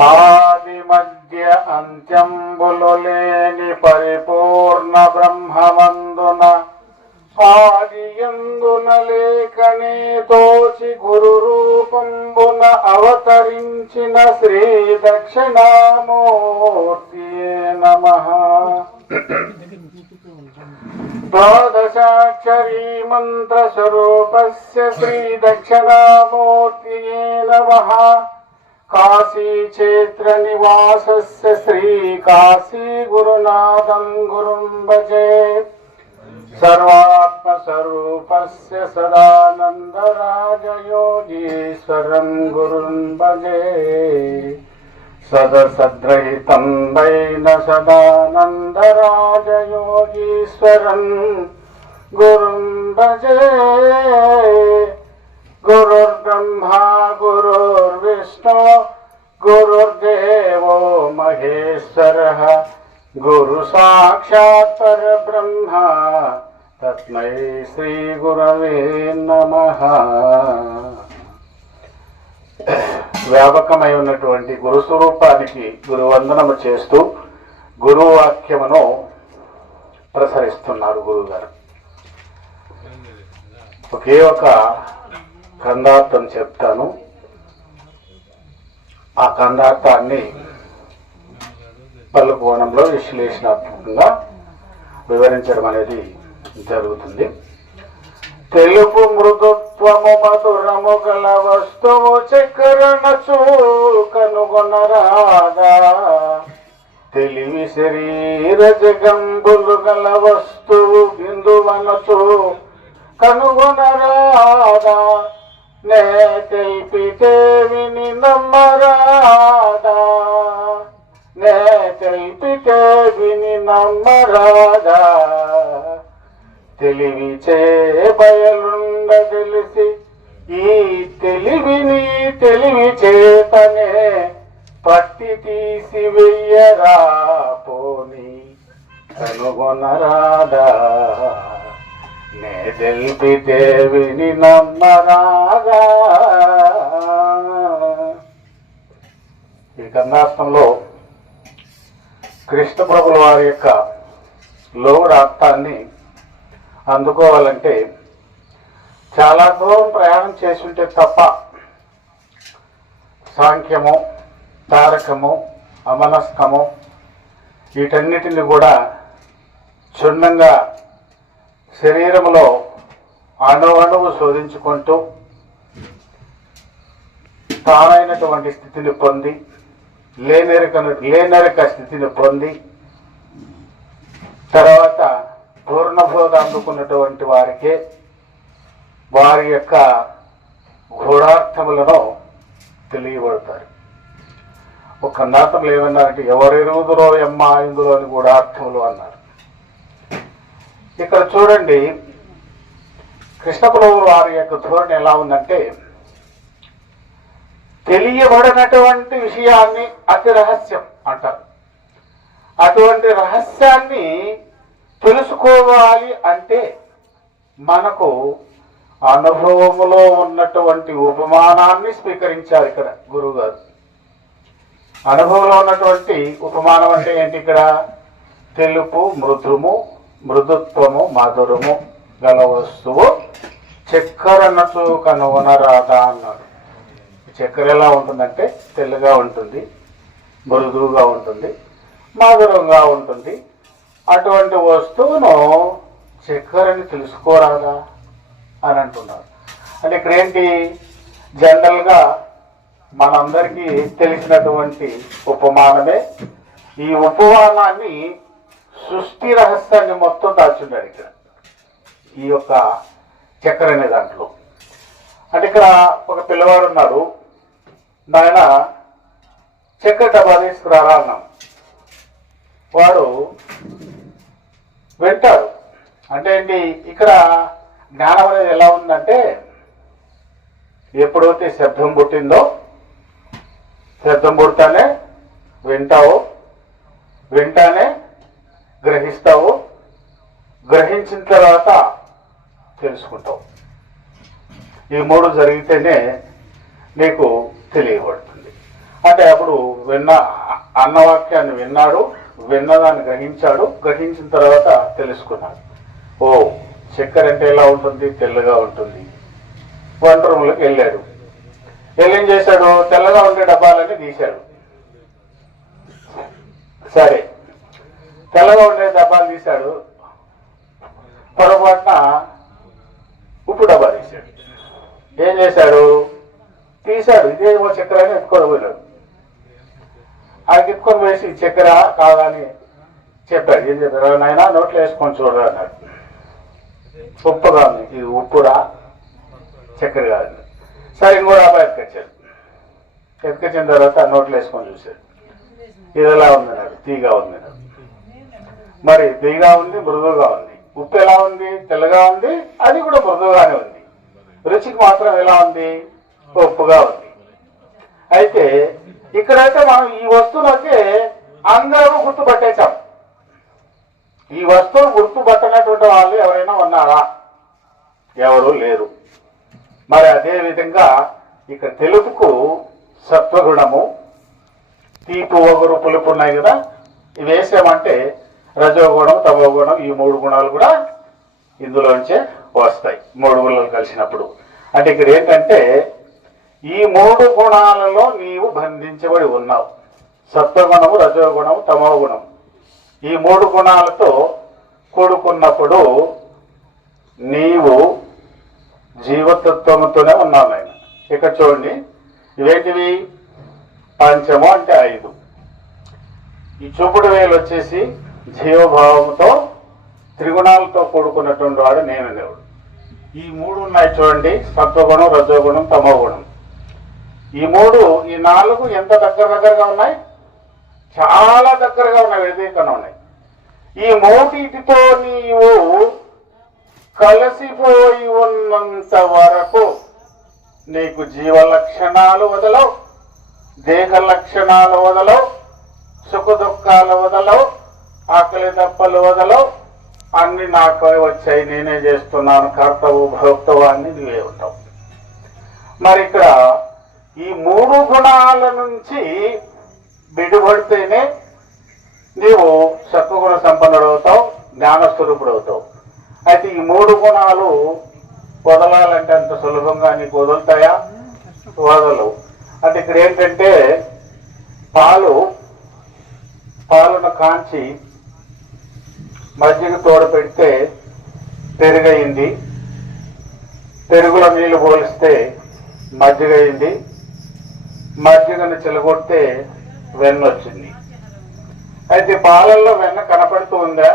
ఆది మధ్య అంత్యంబులు లేని పరిపూర్ణ బ్రహ్మమందున ఆదియందున లేకనే తోచి గురు రూపంబున అవతరించిన శ్రీ దక్షిణామూర్తియే నమః. ద్వాదశాక్షరీ మంత్ర స్వరూపస్య శ్రీ దక్షిణామూర్తియే నమః. కాశీ క్షేత్ర నివాసస్య శ్రీ కాశీ గురునాథం గురుం భజే. సర్వాత్మ స్వరూపస్య సదానందరాజయోగీశ్వరం గురుం భజే. సదసద్రహితం వైన సదానందరాజయోగీశ్వరం గురుం భజే. గురుర్బ్రహ్మా గురుర్విష్ణు గురుర్దేవో మహేశ్వరః. గురు సాక్షాత్ పరబ్రహ్మ తస్మై శ్రీ గురవే నమః. వ్యాపకమై ఉన్నటువంటి గురు స్వరూపానికి గురువందనము చేస్తూ గురువాక్యమును ప్రసరిస్తున్నారు గురుగారు. ఒకే ఒక కందార్థం చెప్తాను. ఆ కందార్థాన్ని పలు కోణంలో విశ్లేషణాత్మకంగా వివరించడం అనేది జరుగుతుంది. తెలుపు మృదుత్వము మధురము గల వస్తువు చక్కెరనచు కనుగొనరాదా. తెలివి శరీర జగంబులు గల వస్తువు బిందువనచు కనుగొనరాదా. నే తెలిపితే విని నమ్మరాదా. నే తెలిపితే విని నమ్మరాదా. తెలివి చే బయలుండ తెలిసి ఈ తెలివిని తెలివి చేతనే పట్టి తీసి వెయ్యరా పోని కనుగొనరాదా. నే తెలిపితే విని నమ్మరాదా. ఈ కర్ణాటకంలో కృష్ణ ప్రభుల వారి యొక్క లోగుడు అర్థాన్ని అందుకోవాలంటే చాలా దూరం ప్రయాణం చేసి ఉంటే తప్ప సాంఖ్యము, తారకము, అమనస్కము వీటన్నిటిని కూడా క్షుణ్ణంగా శరీరంలో అణువణువు శోధించుకుంటూ తానైనటువంటి స్థితిని పొంది లేనరిక స్థితిని పొంది తర్వాత పూర్ణబోధ అందుకున్నటువంటి వారికే వారి యొక్క గూఢార్థములను తెలియబడతారు. ఒక నాటంలో ఏమన్నారంటే ఎవరెరుగుదురో ఎమ్మ ఇందులోని గూఢార్థములు అన్నారు. ఇక్కడ చూడండి కృష్ణప్రభువు వారి యొక్క ధోరణి ఎలా ఉందంటే తెలియబడినటువంటి విషయాన్ని అతి రహస్యం అంటారు. అటువంటి రహస్యాన్ని తెలుసుకోవాలి అంటే మనకు అనుభవములో ఉన్నటువంటి ఉపమానాన్ని స్వీకరించారు. ఇక్కడ గురువు గారు అనుభవంలో ఉన్నటువంటి ఉపమానం అంటే ఏంటి? ఇక్కడ తెలుపు మృదుత్వము మధురము గల వస్తువు చక్కెరనచు కనుగొనరాదా అన్నాడు. చక్కెర ఎలా ఉంటుందంటే తెల్లగా ఉంటుంది, మృదువుగా ఉంటుంది, మధురంగా ఉంటుంది. అటువంటి వస్తువును చక్కెరని తెలుసుకోరాదా అని అంటున్నారు. అంటే ఇక్కడ ఏంటి? జనరల్గా మనందరికీ తెలిసినటువంటి ఉపమానమే. ఈ ఉపమానాన్ని సృష్టి రహస్యాన్ని మొత్తం దాచున్నాడు ఇక్కడ ఈ యొక్క చక్కెర అనే దాంట్లో. అంటే ఇక్కడ ఒక పిల్లవాడు ఉన్నాడు, నాయన చక్కెర డబ్బా తీసుకురారా అన్నాం. వాడు వింటాడు. అంటే ఏంటి? ఇక్కడ జ్ఞానం అనేది ఎలా ఉందంటే ఎప్పుడైతే శబ్దం పుట్టిందో శబ్దం పుడతానే వింటావు, వింటానే గ్రహిస్తావు, గ్రహించిన తర్వాత తెలుసుకుంటావు. ఈ మూడు జరిగితేనే నీకు తెలియబడుతుంది. అంటే అప్పుడు అన్నవాక్యాన్ని విన్నాడు, విన్నదాన్ని గ్రహించాడు, గ్రహించిన తర్వాత తెలుసుకున్నాడు. ఓ, చక్కెర అంటే ఎలా ఉంటుంది, తెల్లగా ఉంటుంది. వంట రూమ్లోకి వెళ్ళాడు. ఏం చేశాడు, తెల్లగా ఉండే డబ్బాలన్నీ తీశాడు. సరే, తెల్లగా ఉండే డబ్బాలు తీశాడు, పొరపాటున ఉప్పు డబ్బా తీశాడు. ఏం చేశాడు, తీశాడు, ఇదేమో చక్కెర అని ఎత్తుకొని పోయినాడు. ఆ ఎత్తుకొని వేసి చక్కెర కాదని చెప్పాడు. ఏం చెప్పారు, నాయన నోట్లో వేసుకొని చూడరా అన్నాడు. ఉప్పుగా ఉంది, ఇది ఉప్పుడా చక్కెర కాదు. సరే, ఇంకో డబ్బా ఎత్తుకొచ్చాడు. ఎత్తుకొచ్చిన తర్వాత నోట్లో వేసుకొని చూశాడు. ఇది ఎలా ఉందన్నాడు, తీగా ఉందన్నాడు. మరి తీగా ఉంది, మృదువుగా ఉంది. ఉప్పు ఎలా ఉంది, తెల్లగా ఉంది, అది కూడా మృదువుగానే ఉంది. రుచికి మాత్రం ఎలా ఉంది, ఉప్పుగా ఉంది. అయితే ఇక్కడైతే మనం ఈ వస్తువులకే అందరూ గుర్తుపట్టేశాం. ఈ వస్తువు గుర్తుపట్టనటువంటి వాళ్ళు ఎవరైనా ఉన్నారా? ఎవరు లేరు. మరి అదే విధంగా ఇక్కడ తెలుపుకు సత్వగుణము, తీపి, ఒగరు, పులుపు ఉన్నాయి కదా, ఇవి వేసామంటే రజోగుణం, తమోగుణం, ఈ 3 గుణాలు కూడా ఇందులోంచే వస్తాయి 3 గుణాలు కలిసినప్పుడు. అంటే ఇక్కడ ఏంటంటే ఈ 3 గుణాలలో నీవు బంధించబడి ఉన్నావు. సత్వగుణము, రజోగుణము, తమోగుణం, ఈ 3 గుణాలతో కూడుకున్నప్పుడు నీవు జీవతత్వముతోనే ఉన్నావు. ఆయన ఇక్కడ చూడండి, ఇవేటివి, పంచము అంటే 5. ఈ చూపుడు వేలు వచ్చేసి జీవభావంతో త్రిగుణాలతో కూడుకున్నటువంటి వాడు నేను దేవుడు. ఈ 3 ఉన్నాయి చూడండి, సత్వగుణం, రజోగుణం, తమోగుణం. ఈ 3, ఈ 4 ఎంత దగ్గరగా ఉన్నాయి, చాలా దగ్గరగా ఉన్నాయి, వ్యతిరేకంగా ఉన్నాయి. ఈ 3టితో నీవు కలిసిపోయి ఉన్నంత వరకు నీకు జీవ లక్షణాలు వదలవు, దేహ లక్షణాలు వదలవు, సుఖ దుఃఖాలు వదలవు, ఆకలి దప్పలు వదలవు. అన్ని నాకు వచ్చాయి, నేనే చేస్తున్నాను, కర్తవు భోక్తవు అన్ని నువ్వే ఉంటావు. మరి ఇక్కడ ఈ 3 గుణాల నుంచి విడిపడితేనే నీవు సత్వగుణ సంపన్నుడు అవుతావు, జ్ఞానస్వరూపుడు అవుతావు. అయితే ఈ 3 గుణాలు వదలాలంటే అంత సులభంగా నీకు వదులుతాయా? వదలవు. అంటే ఇక్కడ ఏంటంటే పాలను కాంచి మజ్జిగ తోడు పెడితే పెరుగయింది, పెరుగులో నీళ్లు పోలిస్తే మజ్జిగ అయింది, మజ్జిగను చెలగొడితే వెన్న వచ్చింది. అయితే పాలల్లో వెన్న కనపడుతూ ఉందా?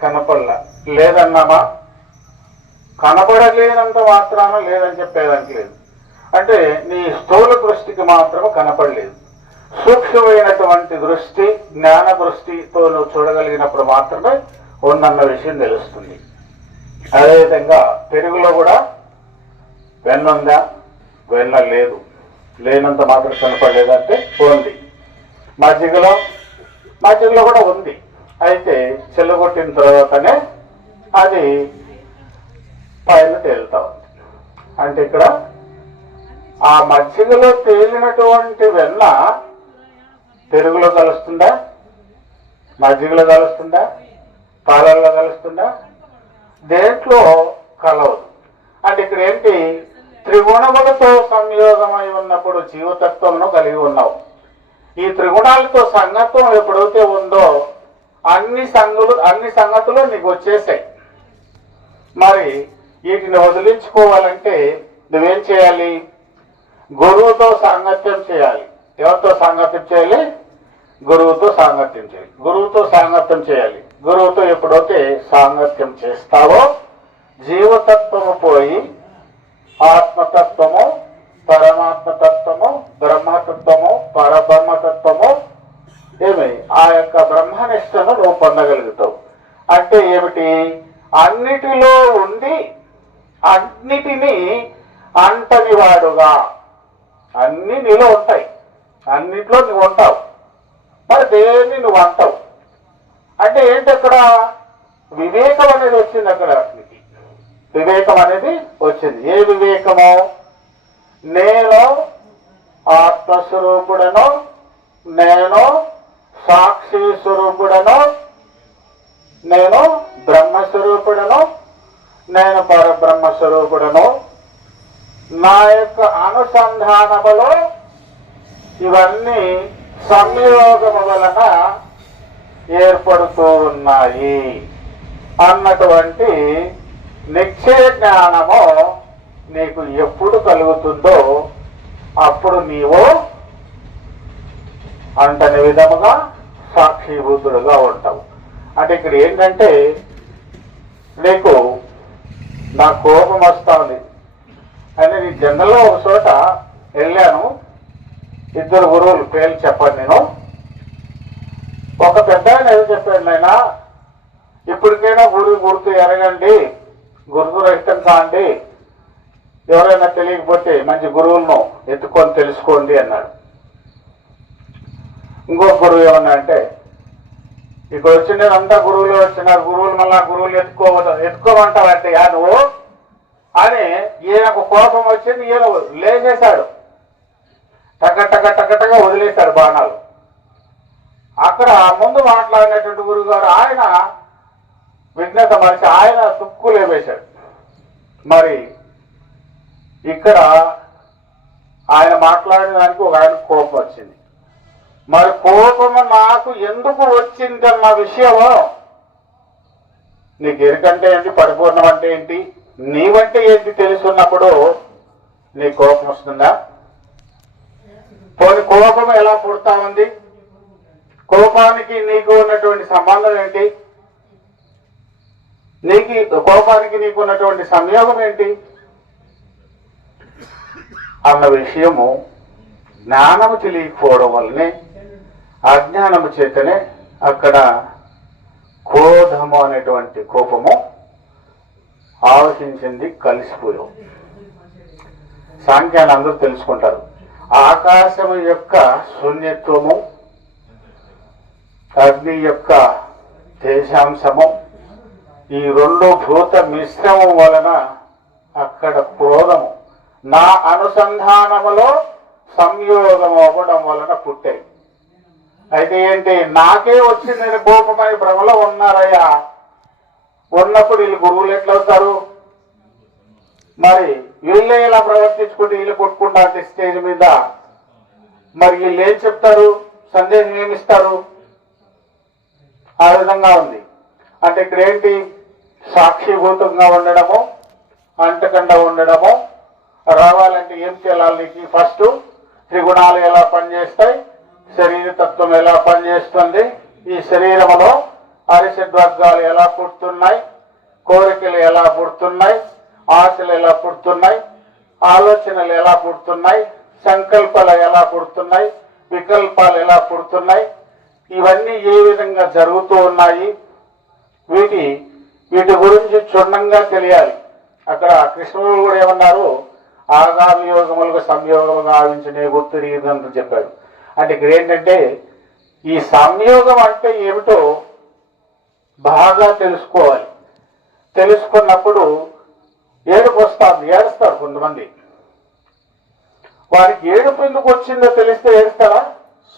కనపడలా. లేదన్నామా? కనపడలేనంత మాత్రాన లేదని చెప్పేదానికి లేదు. అంటే నీ స్థూల దృష్టికి మాత్రం కనపడలేదు. సూక్ష్మమైనటువంటి దృష్టి, జ్ఞాన దృష్టితో నువ్వు చూడగలిగినప్పుడు మాత్రమే ఉందన్న విషయం తెలుస్తుంది. అదేవిధంగా పెరుగులో కూడా వెన్న ఉందా? వెన్న లేదు. లేనంత మాత్రం కనపడలేదంటే ఉంది. మజ్జిగలో కూడా ఉంది. అయితే చెల్లగొట్టిన తర్వాతనే అది పైన తేలుతా ఉంది. అంటే ఇక్కడ ఆ మజ్జిగలో తేలినటువంటి వెన్న పెరుగులో కలుస్తుందా? మజ్జిగలో కలుస్తుందా? పాలల్లో కలుస్తుందా? దేంట్లో కలవదు. అంటే ఇక్కడ ఏంటి, త్రిగుణములతో సంయోగమై ఉన్నప్పుడు జీవతత్వమును కలిగి ఉన్నావు. ఈ త్రిగుణాలతో సంగత్వం ఎప్పుడైతే ఉందో అన్ని సంగతులు నీకు వచ్చేసాయి. మరి వీటిని వదిలించుకోవాలంటే నువ్వేం చేయాలి? గురువుతో సాంగత్యం చేయాలి. ఎవరితో సాంగత్యం చేయాలి? గురువుతో సాంగత్యం చేయాలి. గురువుతో సాంగత్యం చేయాలి. గురువుతో ఎప్పుడైతే సాంగత్యం చేస్తావో జీవతత్వము పోయి ఆత్మతత్వము, పరమాత్మతత్వము, బ్రహ్మతత్వము, పరబ్రహ్మతత్వము ఆ యొక్క బ్రహ్మనిష్టను నువ్వు పొందగలుగుతావు. అంటే ఏమిటి? అన్నిటిలో ఉండి అన్నిటినీ అంటని వాడుగా, అన్ని నీలో ఉంటాయి, అన్నిట్లో నువ్వు ఉంటావు. మరి దేన్ని నువ్వు అంటావు అంటే ఏంటి? అక్కడ వివేకం అనేది వచ్చింది. అక్కడ వివేకం అనేది వచ్చింది. ఏ వివేకము? నేను ఆత్మస్వరూపుడను, నేను సాక్షి స్వరూపుడను, నేను బ్రహ్మస్వరూపుడను, నేను పరబ్రహ్మస్వరూపుడను. నా యొక్క అనుసంధానములో ఇవన్నీ సంయోగము వలన ఏర్పడుతూ ఉన్నాయి అన్నటువంటి నిశ్చయ జ్ఞానము నీకు ఎప్పుడు కలుగుతుందో అప్పుడు నీవు అంటని విధముగా సాక్షిభూతుడుగా ఉంటావు. అంటే ఇక్కడ ఏంటంటే నీకు నా కోపం వస్తుంది అని నీ జనరల్లో ఒక చోట వెళ్ళాను. ఇద్దరు గురువులు పేర్లు చెప్పండి. నేను ఒక పెద్ద ఆయన ఏదో చెప్పాడు, నాయనా ఇప్పటికైనా గుర్తు ఎరగండి, గుర్తు రహితం కాండి, ఎవరైనా తెలియకపోతే మంచి గురువులను ఎత్తుకొని తెలుసుకోండి అన్నాడు. ఇంకో గురువు ఏమన్నా అంటే, ఇక్కడ వచ్చిన అంతా గురువులు వచ్చినారు, గురువులు మళ్ళా గురువులు ఎత్తుకోమంటావంటే యా నువ్వు అని ఈయనకు కోపం వచ్చింది. ఈయన లేచేశాడు, టకటగా వదిలేశాడు బాణాలు. అక్కడ ముందు మాట్లాడినటువంటి గురుగారు ఆయన విఘ్నత మనిషి, ఆయన తుక్కు లేవేశాడు. మరి ఇక్కడ ఆయన మాట్లాడిన దానికి ఒక ఆయన కోపం వచ్చింది. మరి కోపము నాకు ఎందుకు వచ్చిందన్న విషయము నీకు ఎరుకంటే ఏంటి, పరిపూర్ణం అంటే ఏంటి, నీవంటే ఏంటి తెలుసున్నప్పుడు నీ కోపం వస్తుందా? పోనీ కోపం ఎలా పుడతా ఉంది? కోపానికి నీకు ఉన్నటువంటి సంబంధం ఏంటి? కోపానికి నీకు ఉన్నటువంటి సంయోగం ఏంటి అన్న విషయము జ్ఞానము తెలియకపోవడం వల్లనే, అజ్ఞానము చేతనే అక్కడ క్రోధము అనేటువంటి కోపము ఆవహించింది, కలిసిపోయావు. సాంఖ్యాన్ని అందరూ తెలుసుకుంటారు. ఆకాశము యొక్క శూన్యత్వము, అగ్ని యొక్క తేజాంశము, ఈ రెండు భూత మిశ్రమం వలన అక్కడ క్రోధము నా అనుసంధానములో సంయోగం అవ్వడం వలన పుట్టాయి. అయితే ఏంటి, నాకే వచ్చిందని కోపమని భ్రమలో ఉన్నారయ్యా. ఉన్నప్పుడు వీళ్ళు గురువులు ఎట్లవుతారు? మరి వీళ్ళే ఇలా ప్రవర్తించుకుంటే వీళ్ళు కొట్టుకుంటా అంటే స్టేజ్ మీద మరి వీళ్ళు ఏం చెప్తారు, సందేశం ఏమిస్తారు? ఆ విధంగా ఉంది. అంటే ఇక్కడ ఏంటి, సాక్షిభూతంగా ఉండడము, అంటకుండా ఉండడము. రావాలంటే ఏం చేయాలి నీకు? ఫస్ట్ త్రిగుణాలు ఎలా పనిచేస్తాయి, శరీరతత్వం ఎలా పనిచేస్తుంది, ఈ శరీరంలో అరిషడ్వర్గాలు ఎలా పుడుతున్నాయి, కోరికలు ఎలా పుడుతున్నాయి, ఆశలు ఎలా పుడుతున్నాయి, ఆలోచనలు ఎలా పుడుతున్నాయి, సంకల్పాలు ఎలా పుడుతున్నాయి, వికల్పాలు ఎలా పుడుతున్నాయి, ఇవన్నీ ఏ విధంగా జరుగుతూ ఉన్నాయి, వీటి గురించి క్షుణ్ణంగా తెలియాలి. అక్కడ కృష్ణుడు కూడా ఏమన్నారు, ఆగామి యోగములకు సంయోగముగా ఆవించనే గుర్తు అని చెప్పాడు. అంటే ఇక్కడ ఏంటంటే ఈ సంయోగం అంటే ఏమిటో బాగా తెలుసుకోవాలి. తెలుసుకున్నప్పుడు ఏడుపు వస్తుంది, ఏడుస్తారు కొంతమంది. వారికి ఏడుపు ఎందుకు వచ్చిందో తెలిస్తే ఏడుస్తాడా?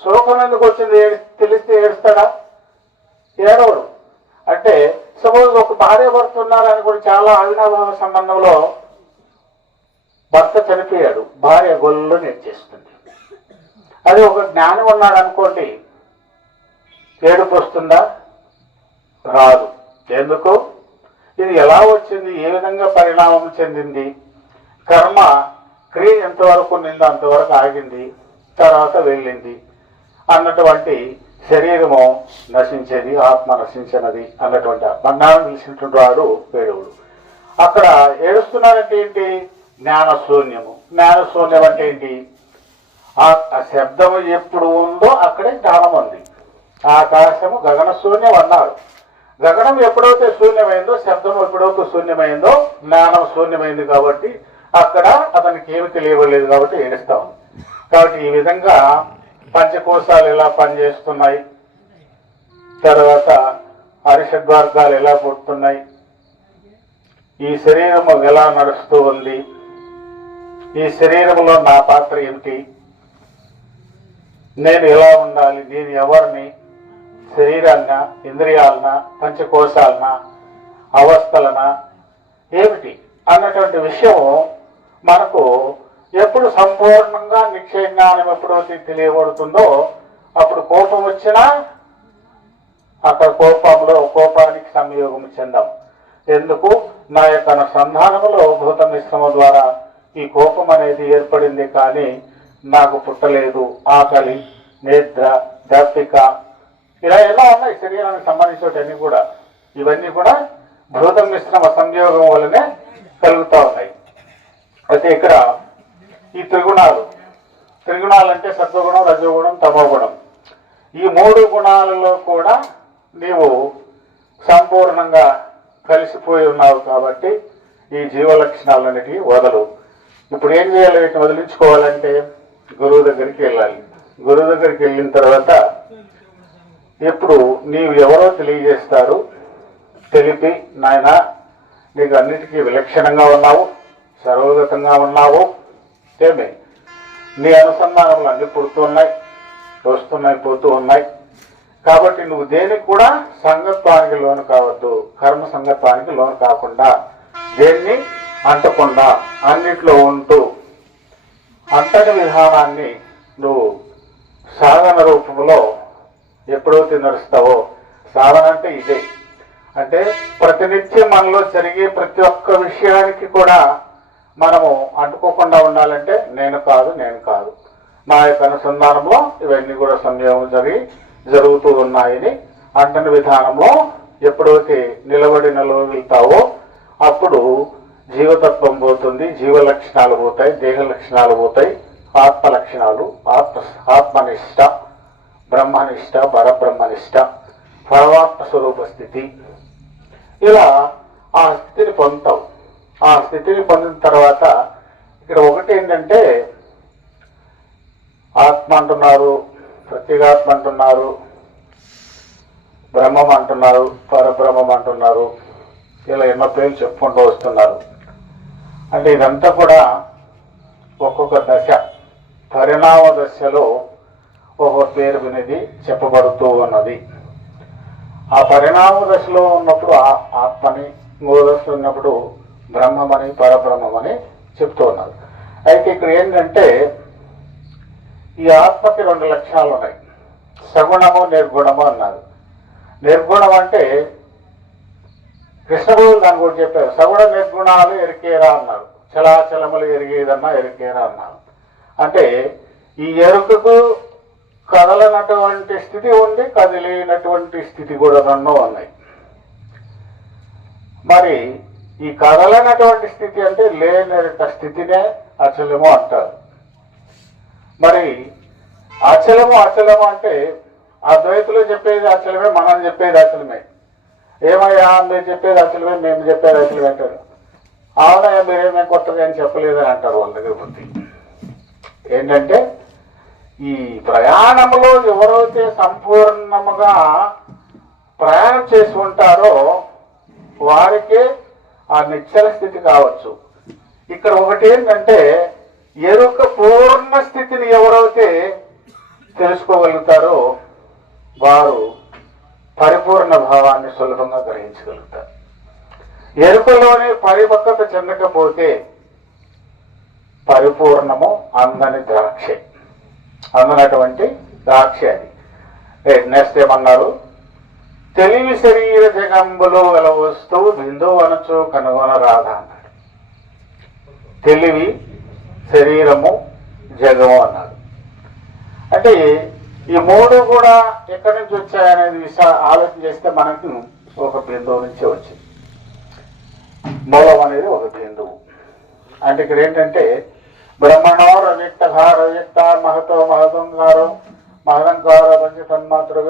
శోకం ఎందుకు వచ్చిందో తెలిస్తే ఏడుస్తాడా? ఏడవడు. అంటే సపోజ్ ఒక భార్య భర్త ఉన్నారని కూడా చాలా అవినాభావ సంబంధంలో భర్త చనిపోయాడు, భార్య గొల్లు నేర్చేస్తుంది. అది ఒక జ్ఞానం ఉన్నాడు అనుకోండి, ఏడుపు వస్తుందా? రాదు. ఎందుకు? ఇది ఎలా వచ్చింది, ఏ విధంగా పరిణామం చెందింది, కర్మ క్రియ ఎంతవరకు నిందో అంతవరకు ఆగింది, తర్వాత వెళ్ళింది అన్నటువంటి శరీరము నశించేది, ఆత్మ నశించినది అన్నటువంటి బంధాన్ని తెలిసినటువంటి వాడు వేడువుడు. అక్కడ ఏడుస్తున్నారంటే ఏంటి? జ్ఞానశూన్యము. జ్ఞానశూన్యం అంటే ఏంటి? ఆ శబ్దము ఎప్పుడు ఉందో అక్కడే జ్ఞానం ఉంది. ఆకాశము గగన శూన్యం అన్నారు. గగనం ఎప్పుడైతే శూన్యమైందో, శబ్దం ఎప్పుడైతే శూన్యమైందో, జ్ఞానం శూన్యమైంది. కాబట్టి అక్కడ అతనికి ఏమి తెలియలేదు, కాబట్టి ఏడుస్తా ఉంది. కాబట్టి ఈ విధంగా పంచకోశాలు ఎలా పనిచేస్తున్నాయి, తర్వాత అరిషడ్వర్గాలు ఎలా పుడుతున్నాయి, ఈ శరీరము ఎలా నడుస్తూ ఉంది, ఈ శరీరంలో నా పాత్ర ఏమిటి, నేను ఎలా ఉండాలి, నేను ఎవరిని, శరీరాన్న, ఇంద్రియాలన, పంచకోశాలన, అవస్థలన, ఏమిటి అన్నటువంటి విషయం మనకు ఎప్పుడు సంపూర్ణంగా నిశ్చయ జ్ఞానం ఎప్పుడైతే తెలియబడుతుందో అప్పుడు కోపం వచ్చినా అక్కడ కోపానికి సంయోగం చెందాం. ఎందుకు? నా యొక్క అనుసంధానములో భూత మిశ్రమ ద్వారా ఈ కోపం అనేది ఏర్పడింది, కానీ నాకు పుట్టలేదు. ఆకలి, నిద్ర, దప్పిక ఇలా ఎలా ఉన్నాయి శరీరానికి సంబంధించినవన్నీ కూడా, ఇవన్నీ కూడా భూత మిశ్రమ సంయోగం వల్లనే కలుగుతూ ఉన్నాయి. అయితే ఇక్కడ ఈ త్రిగుణాలు అంటే సత్వగుణం, రజోగుణం, తమోగుణం, ఈ 3 గుణాలలో కూడా నీవు సంపూర్ణంగా కలిసిపోయి ఉన్నావు. కాబట్టి ఈ జీవ లక్షణాలన్నిటికీ వదలు. ఇప్పుడు ఏం చేయాలి? వీటిని వదిలించుకోవాలంటే గురువు దగ్గరికి వెళ్ళాలి. గురువు దగ్గరికి వెళ్ళిన తర్వాత ఎప్పుడు నీవు ఎవరో తెలియజేస్తారు. తెలిపి, నాయన నీకు అన్నిటికీ విలక్షణంగా ఉన్నావు, సర్వగతంగా ఉన్నావు, ఏమి నీ అనుసంధానములు అన్ని పుడుతూ ఉన్నాయి, వస్తున్నాయి, పోతూ ఉన్నాయి. కాబట్టి నువ్వు దేనికి కూడా సంగత్వానికి లోను కావద్దు. కర్మ సంగత్వానికి లోను కాకుండా, దేన్ని అంటకుండా, అన్నిట్లో ఉంటూ అంతటి విధానాన్ని నువ్వు సాధన రూపంలో ఎప్పుడైతే నడుస్తావో, సాధన అంటే ఇదే. అంటే ప్రతినిత్యం మనలో జరిగే ప్రతి ఒక్క విషయానికి కూడా మనము అంటుకోకుండా ఉండాలంటే నేను కాదు, నా యొక్క అనుసంధానంలో ఇవన్నీ కూడా సంయోగం జరుగుతూ ఉన్నాయని అంటని విధానంలో ఎప్పుడైతే నిలబెళ్తావో అప్పుడు జీవతత్వం పోతుంది, జీవ లక్షణాలు పోతాయి, దేహ లక్షణాలు పోతాయి, ఆత్మ లక్షణాలు, ఆత్మనిష్ట, బ్రహ్మనిష్ట, పరబ్రహ్మనిష్ట, పరమాత్మ స్వరూప స్థితి, ఇలా ఆ స్థితిని పొందుతావు. ఆ స్థితిని పొందిన తర్వాత ఇక్కడ ఒకటి ఏంటంటే, ఆత్మ అంటున్నారు, ప్రత్యేగాత్మ అంటున్నారు, బ్రహ్మం అంటున్నారు, పరబ్రహ్మం అంటున్నారు, ఇలా ఎన్నో పేర్లు చెప్పుకుంటూ వస్తున్నారు. అంటే ఇదంతా కూడా ఒక్కొక్క దశ, పరిణామ దశలో ఒక్కొక్క పేరు వినేది చెప్పబడుతూ ఉన్నది. ఆ పరిణామ దశలో ఉన్నప్పుడు ఆత్మని, ఇంకో దశలో ఉన్నప్పుడు బ్రహ్మమని, పరబ్రహ్మమని చెప్తూ ఉన్నారు. అయితే ఇక్కడ ఏంటంటే ఈ ఆత్మకి 2 లక్షణాలు ఉన్నాయి, సగుణము, నిర్గుణము అన్నారు. నిర్గుణం అంటే కృష్ణగురువులు దాన్ని కూడా చెప్పారు. సగుణ నిర్గుణాలు ఎరికేరా అన్నారు. చలాచలములు ఎరిగేదన్నా ఎరికేరా అన్నారు. అంటే ఈ ఎరుకకు కదలనటువంటి స్థితి ఉంది, కదిలేనటువంటి స్థితి కూడా 2 ఉన్నాయి. మరి ఈ కదలనటువంటి స్థితి అంటే లేని స్థితినే అచలము అంటారు. మరి అచలము అంటే అద్వైతులు చెప్పేది అచలమే, మనం చెప్పేది అచలమే. ఏమయ్యా మీరు చెప్పేది అచలమే, మేము చెప్పేది అచలమే అంటారు. అవునయ్యా మీరేమేం కొత్తగా అని చెప్పలేదని అంటారు వాళ్ళ దగ్గర బుద్ధి. ఏంటంటే ఈ ప్రయాణంలో ఎవరైతే సంపూర్ణముగా ప్రయాణం చేసి ఉంటారో వారికే ఆ నిశ్చల స్థితి కావచ్చు. ఇక్కడ ఒకటి ఏంటంటే ఎరుక పూర్ణ స్థితిని ఎవరైతే తెలుసుకోగలుగుతారో వారు పరిపూర్ణ భావాన్ని సులభంగా గ్రహించగలుగుతారు. ఎరుకలోనే పరిపక్వత చెందకపోతే పరిపూర్ణము అందని ద్రాక్ష, అందనటువంటి ద్రాక్ష అది. నెక్స్ట్ ఏమన్నారు? తెలివి శరీర జగంబులో గల వస్తువు బిందువు అనొచ్చు కనుగొనరాధ అన్నాడు. తెలివి, శరీరము, జగము అన్నాడు. అంటే ఈ 3 కూడా ఎక్కడి నుంచి వచ్చాయనేది ఆలోచన చేస్తే మనకు ఒక బిందువు నుంచే వచ్చింది. మూలం అనేది ఒక బిందువు. అంటే ఇక్కడ ఏంటంటే బ్రహ్మణో రవ్యక్త మహతో మహదంగారో మహదంకారో పంచతన్మాతృ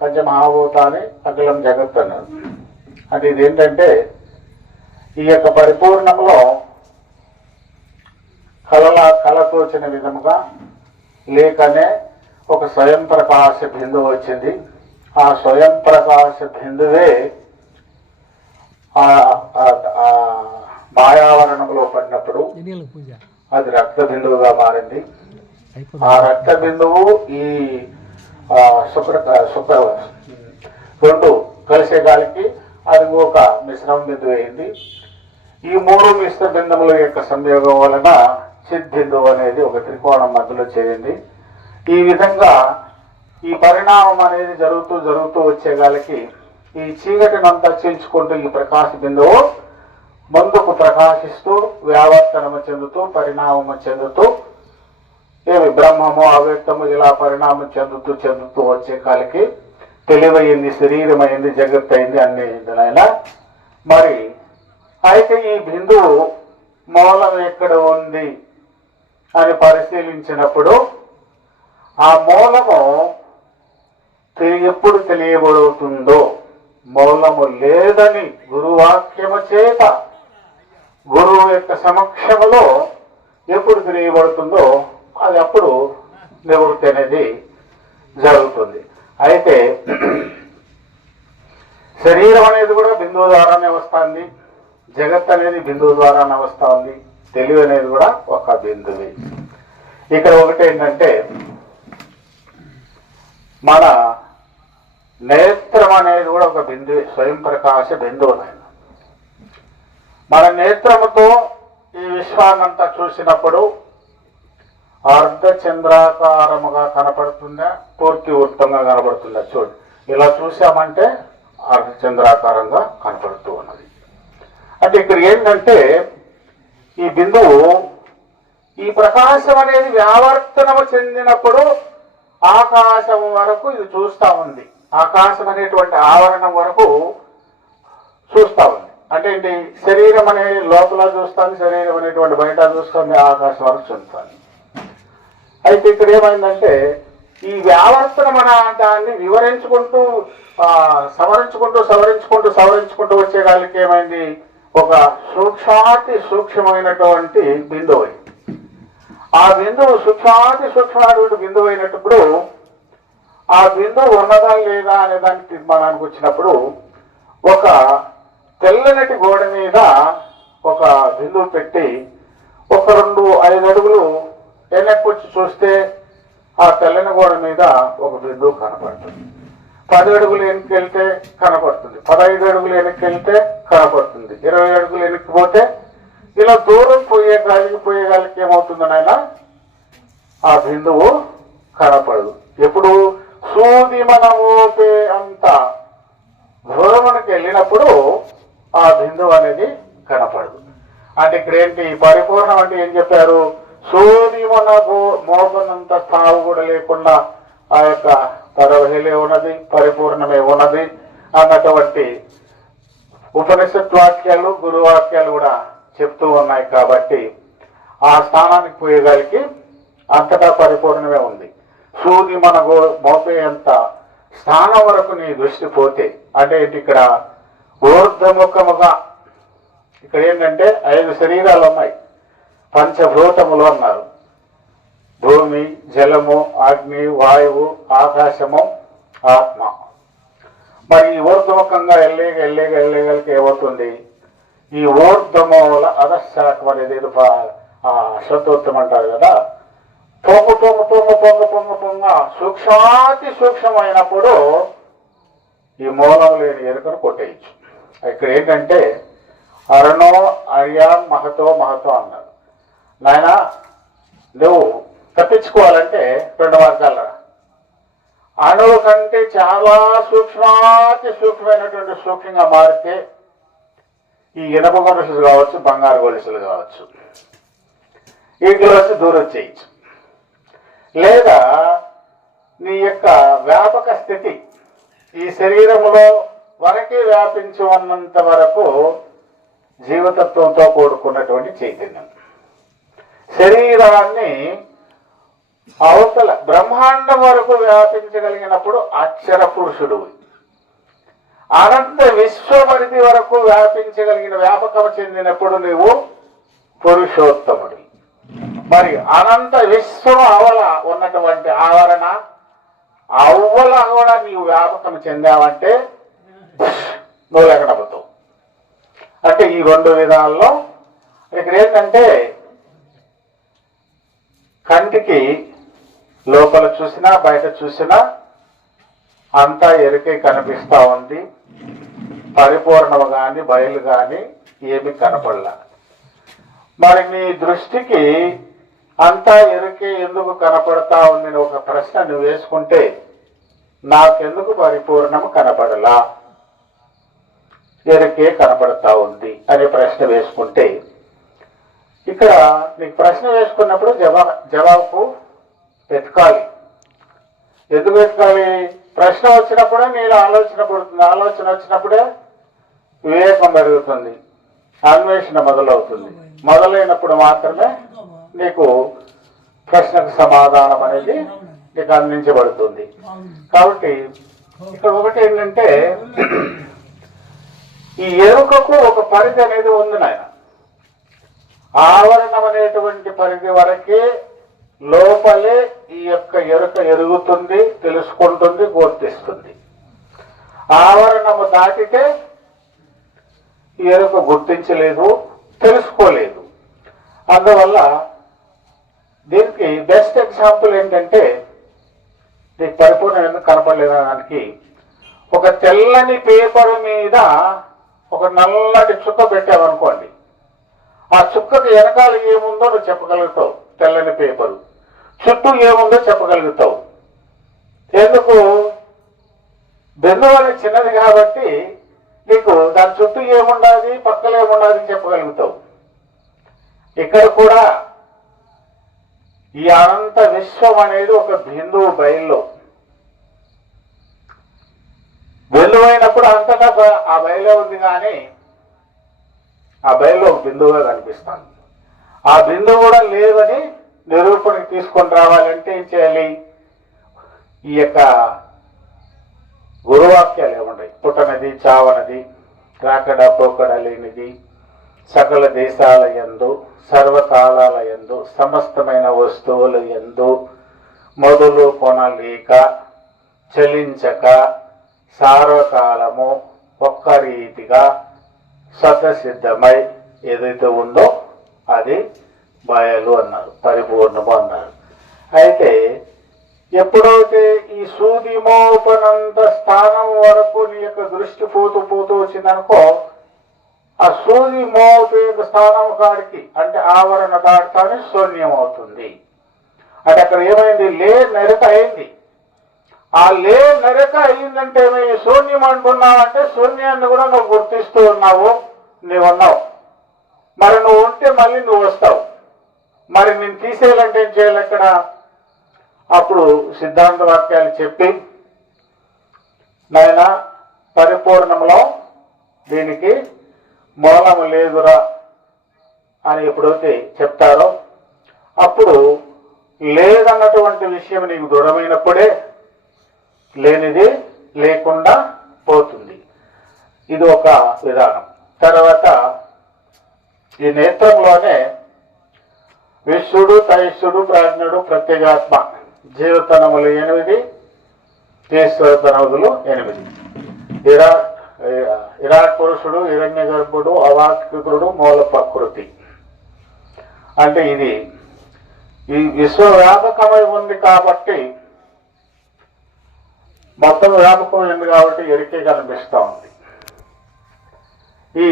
పంచమహాభూతాన్ని అఖిలం జగత్ అన్నారు. అంటే ఇదేంటంటే ఈ యొక్క పరిపూర్ణంలో కళతోచిన విధముగా లేకనే ఒక స్వయం ప్రకాశ బిందువు వచ్చింది. ఆ స్వయం ప్రకాశ బిందువే మాయావరణంలో పడినప్పుడు అది రక్త బిందువుగా మారింది. ఆ రక్త బిందువు ఈ శుక్ర రెండు కలిసే గాలికి అది ఒక మిశ్రమ బిందువు అయింది. ఈ మూడు మిశ్ర బిందువుల యొక్క సంయోగం వలన చిత్ బిందువు అనేది ఒక త్రికోణం మధ్యలో చేరింది. ఈ విధంగా ఈ పరిణామం అనేది జరుగుతూ వచ్చే గాలికి ఈ చీకటినంతా చీల్చుకుంటూ ఈ ప్రకాశ బిందువు ముందుకు ప్రకాశిస్తూ వ్యావర్తనము చెందుతూ పరిణామము చెందుతూ ఏమి బ్రహ్మము అవ్యక్తము ఇలా పరిణామం చెందుతూ వచ్చే కాలికి తెలివైంది, శరీరమైంది, జగత్ అయింది, అన్ని అయింది నాయన. మరి అయితే ఈ బిందువు మూలం ఎక్కడ ఉంది అని పరిశీలించినప్పుడు ఆ మూలము ఎప్పుడు తెలియబడుతుందో, మూలము లేదని గురువాక్యము చేత గురువు యొక్క సమక్షములో ఎప్పుడు తెలియబడుతుందో అది అప్పుడు నివృత్తి అనేది జరుగుతుంది. అయితే శరీరం అనేది కూడా బిందువు ద్వారానే వస్తుంది, జగత్ అనేది బిందువు ద్వారానే వస్తుంది, తెలివి అనేది కూడా ఒక బిందువే. ఇక్కడ ఒకటి ఏంటంటే మన నేత్రం అనేది కూడా ఒక బిందువే, స్వయం ప్రకాశ బిందువు. మన నేత్రముతో ఈ విశ్వాన్నంతా చూసినప్పుడు అర్ధచంద్రాకారముగా కనపడుతుందా, పూర్తి వృత్తంగా కనపడుతుందా? చూడు, ఇలా చూసామంటే అర్ధచంద్రాకారంగా కనపడుతూ ఉన్నది. అంటే ఇక్కడ ఏంటంటే ఈ బిందువు ఈ ప్రకాశం అనేది వ్యావర్తనము చెందినప్పుడు ఆకాశం వరకు ఇది చూస్తూ ఉంది, ఆకాశం అనేటువంటి ఆవరణం వరకు చూస్తూ ఉంది. అంటే ఏంటి, శరీరం అనేది లోపల చూస్తుంది, శరీరం అనేటువంటి బయట చూస్తుంది, ఆకాశం వరకు చూస్తుంది. అయితే ఇక్కడ ఏమైందంటే ఈ వ్యావర్తనం అనే దాన్ని వివరించుకుంటూ సవరించుకుంటూ వచ్చే వాళ్ళకి ఏమైంది, ఒక సూక్ష్మాతి సూక్ష్మమైనటువంటి బిందువు. ఆ బిందువు సూక్ష్మమైనటువంటి బిందువు అయినప్పుడు ఆ బిందువు ఉన్నదా లేదా అనే దానికి తీర్మానానికి వచ్చినప్పుడు ఒక తెల్లనటి గోడ మీద ఒక బిందువు పెట్టి ఒక 2-5 అడుగులు వెనక్కి వచ్చి చూస్తే ఆ తెల్లని గోడ మీద ఒక బిందువు కనపడుతుంది. 10 అడుగులు వెనక్కి వెళ్తే కనపడుతుంది, 15 అడుగులు వెనక్కి వెళ్తే కనపడుతుంది, 20 అడుగులు వెనక్కి పోతే ఇలా దూరం పోయే గాలికి ఏమవుతుంది నాయన, ఆ బిందువు కనపడదు. ఎప్పుడు సూది మనం ఊపే అంత దూరమునికి వెళ్ళినప్పుడు ఆ బిందువు అనేది కనపడదు. అంటే ఇక్కడ ఏంటి, పరిపూర్ణం అంటే ఏం చెప్పారు, సూది మనకు మోపనంత స్థావు కూడా లేకుండా ఆ యొక్క పరవహిలే ఉన్నది, పరిపూర్ణమే ఉన్నది అన్నటువంటి ఉపనిషత్ వాక్యాలు గురువాక్యాలు కూడా చెప్తూ ఉన్నాయి. కాబట్టి ఆ స్థానానికి పోయేగాలికి అంతటా పరిపూర్ణమే ఉంది. సూది మన మోపేంత స్థానం వరకు నీ దృష్టి పోతే అంటే ఇక్కడ ఊర్ధముఖముగా ఇక్కడ ఏంటంటే 5 శరీరాలు ఉన్నాయి, పంచభూతములు అన్నారు, భూమి, జలము, అగ్ని, వాయువు, ఆకాశము, ఆత్మ. మరి ఈ ఊర్ధముఖంగా వెళ్ళేగలికి ఏమవుతుంది, ఈ ఊర్ధముల అధశాఖం అనేది శబ్దోత్తం అంటారు కదా, పొంగ సూక్ష్మాతి సూక్ష్మమైనప్పుడు ఈ మూలం లేని ఎరుకను కొట్టేయచ్చు. ఇక్కడ ఏంటంటే అరణో అర్యాన్ మహతో అన్నారు. నాయన నువ్వు తప్పించుకోవాలంటే 2 మార్గాలు. అణువు కంటే చాలా సూక్ష్మాతి సూక్ష్మమైనటువంటి సూక్ష్మంగా మారితే ఈ ఇనప గొలుసులు కావచ్చు, బంగారు గొలుసులు కావచ్చు, వీటిలో వచ్చి దూరం చేయొచ్చు. లేదా నీ యొక్క వ్యాపక స్థితి ఈ శరీరంలో వరకే వ్యాపించి ఉన్నంత వరకు జీవతత్వంతో కూడుకున్నటువంటి చైతన్యం శరీరాన్ని అవతల బ్రహ్మాండం వరకు వ్యాపించగలిగినప్పుడు అక్షర పురుషుడు, అనంత విశ్వపరిధి వరకు వ్యాపించగలిగిన వ్యాపకం చెందినప్పుడు నీవు పురుషోత్తముడు. మరి అనంత విశ్వం అవల ఉన్నటువంటి ఆవరణ అవ్వల కూడా నీవు వ్యాపకం చెందావంటే నువ్వు లేకపోతావు. అంటే ఈ 2 విధాల్లో ఇక్కడ ఏంటంటే కంటికి లోపల చూసినా బయట చూసినా అంతా ఎరుకే కనిపిస్తా ఉంది. పరిపూర్ణము కానీ బయలు కానీ ఏమి కనపడలా. మరి నీ దృష్టికి అంతా ఎరుకే ఎందుకు కనపడతా ఉంది ఒక ప్రశ్న నువ్వు వేసుకుంటే, నాకెందుకు పరిపూర్ణము కనపడలా, ఎరుకే కనపడతా ఉంది అనే ప్రశ్న వేసుకుంటే, ఇక్కడ నీకు ప్రశ్న వేసుకున్నప్పుడు జవాబు వెతకాలి. ఎందుకు వెతకాలి? ప్రశ్న వచ్చినప్పుడే నీలో ఆలోచన పడుతుంది. ఆలోచన వచ్చినప్పుడే వివేకం పెరుగుతుంది, అన్వేషణ మొదలవుతుంది. మొదలైనప్పుడు మాత్రమే నీకు ప్రశ్నకు సమాధానం అనేది నీకు అందించబడుతుంది. కాబట్టి ఇక్కడ ఒకటి ఏంటంటే, ఈ ఎరుకకు ఒక పరిధి అనేది ఉంది నాయన. ఆవరణం అనేటువంటి పరిధి వరకే లోపలే ఈ యొక్క ఎరుక ఎరుగుతుంది, తెలుసుకుంటుంది, గుర్తిస్తుంది. ఆవరణము దాటితే ఈ ఎరుక గుర్తించలేదు, తెలుసుకోలేదు. అందువల్ల దీనికి బెస్ట్ ఎగ్జాంపుల్ ఏంటంటే, నీకు పరిపూర్ణం ఎందుకు కనపడలేదానికి, ఒక తెల్లని పేపర్ మీద ఒక నల్లటి చుక్క పెట్టావనుకోండి, ఆ చుక్కకు వెనకాల ఏముందో నువ్వు చెప్పగలుగుతావు. తెల్లని పేపరు చుట్టూ ఏముందో చెప్పగలుగుతావు. ఎందుకు? బిందువు అనేది చిన్నది కాబట్టి నీకు దాని చుట్టూ ఏముండాలి, పక్కన ఏముండాలి చెప్పగలుగుతావు. ఇక్కడ కూడా ఈ అనంత విశ్వం అనేది ఒక బిందువు బయల్లో. బిందువు అయినప్పుడు అంతటా ఆ బయలే ఉంది, కానీ ఆ బయల్లో ఒక బిందువుగా కనిపిస్తాను. ఆ బిందువు కూడా లేదని నిరూపణకి తీసుకొని రావాలంటే ఏం చేయాలి? ఈ యొక్క గురువాక్యాలు ఏముంటాయి, పుట్టనది చావనది, రాకడ పోకడ లేనిది, సకల దేశాల యందు సర్వకాలాల యందు సమస్తమైన వస్తువుల యందు మొదలు కొనలేక చలించక సార్వకాలము ఒక్క రీతిగా స్వతసిద్ధమై ఏదైతే ఉందో అది బయలు అన్నారు, పరిపూర్ణము అన్నారు. అయితే ఎప్పుడైతే ఈ సూది మోపనంత స్థానం వరకు నీ యొక్క దృష్టి పోతూ వచ్చిందనుకో, ఆ సూది మోపే స్థానం కాడికి అంటే ఆవరణ దాటుతానే శూన్యం అవుతుంది. అంటే అక్కడ ఏమైంది? నెరక అయింది. ఆ నెరక అయిందంటే ఏమైంది? శూన్యం అంటున్నావంటే శూన్యాన్ని కూడా నువ్వు గుర్తిస్తూ ఉన్నావు, నీవున్నావు. మరి నువ్వు ఉంటే మళ్ళీ నువ్వు వస్తావు. మరి నేను తీసేయాలంటే ఏం చేయాలి? అక్కడ అప్పుడు సిద్ధాంత వాక్యాలు చెప్పి, నాయన పరిపూర్ణంలో దీనికి మూలము లేదురా అని ఎప్పుడైతే చెప్తారో, అప్పుడు లేదన్నటువంటి విషయం నీకు దృఢమైనప్పుడే లేనిది లేకుండా పోతుంది. ఇది ఒక విధానం. తర్వాత ఈ నేత్రంలోనే విశ్వడు, తైశ్వడు, ప్రాజ్ఞుడు, ప్రత్యేగాత్మ జీవతనములు 8, ఈశ్వరతనములు 8. విరాట్ పురుషుడు, హిరణ్య గర్భుడు, అవాక్యుడు, మూల ప్రకృతి. అంటే ఇది ఈ విశ్వవ్యాపకమై ఉంది కాబట్టి, మొత్తం వ్యాపకమైంది కాబట్టి ఎరికే కనిపిస్తూ ఉంది. ఈ